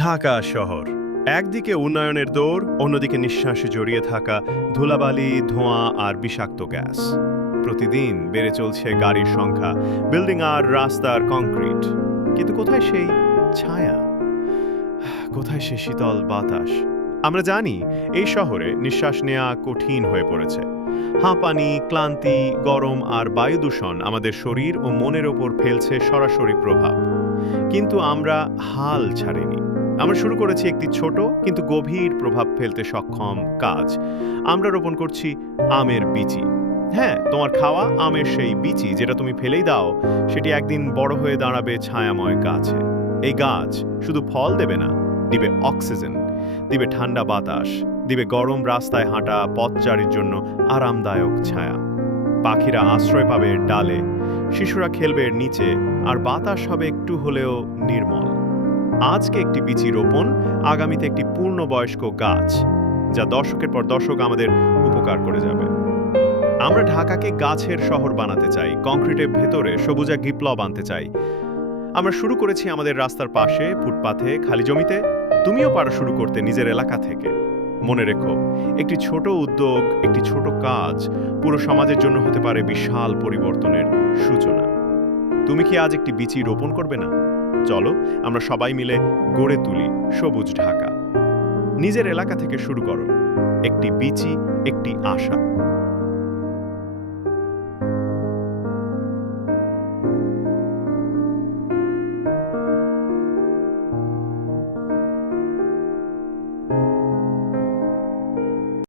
ঢাকা শহর একদিকে উন্নয়নের দৌড়, অন্যদিকে নিঃশ্বাসে জড়িয়ে থাকা ধুলাবালি, ধোঁয়া আর বিষাক্ত গ্যাস। প্রতিদিন বেড়ে চলছে গাড়ির সংখ্যা, বিল্ডিং আর রাস্তার কংক্রিট। কিন্তু কোথায় সেই ছায়া, কোথায় সে শীতল বাতাস? আমরা জানি এই শহরে নিঃশ্বাস নেওয়া কঠিন হয়ে পড়েছে। হাঁপানি, ক্লান্তি, গরম আর বায়ু দূষণ আমাদের শরীর ও মনের ওপর ফেলছে সরাসরি প্রভাব। কিন্তু আমরা হাল ছাড়িনি। আমরা শুরু করেছি একটি ছোট কিন্তু গভীর প্রভাব ফেলতে সক্ষম কাজ। আমরা রোপণ করছি আমের বিচি। হ্যাঁ, তোমার খাওয়া আমের সেই বিচি যেটা তুমি ফেলেই দাও, সেটি একদিন বড় হয়ে দাঁড়াবে ছায়াময় গাছে। এই গাছ শুধু ফল দেবে না, দিবে অক্সিজেন, দিবে ঠান্ডা বাতাস, দিবে গরম রাস্তায় হাঁটা পথচারীর জন্য আরামদায়ক ছায়া। পাখিরা আশ্রয় পাবে এর ডালে, শিশুরা খেলবে এর নিচে, আর বাতাস হবে একটু হলেও নির্মল। আজকে একটি বিচি রোপণ, আগামীতে একটি পূর্ণবয়স্ক গাছ, যা দশকের পর দশক আমাদের উপকার করে যাবে। আমরা ঢাকাকে গাছের শহর বানাতে চাই, কংক্রিটের ভেতরে সবুজা বিপ্লব আনতে চাই। আমরা শুরু করেছি আমাদের রাস্তার পাশে, ফুটপাথে, খালি জমিতে। তুমিও পারো শুরু করতে নিজের এলাকা থেকে। মনে রেখো, একটি ছোট উদ্যোগ, একটি ছোট কাজ পুরো সমাজের জন্য হতে পারে বিশাল পরিবর্তনের সূচনা। তুমি কি আজ একটি বিচি রোপণ করবে না? চলো আমরা সবাই মিলে গড়ে তুলি সবুজ ঢাকা। নিজের এলাকা থেকে শুরু করো। একটি বিচি, একটি আশা।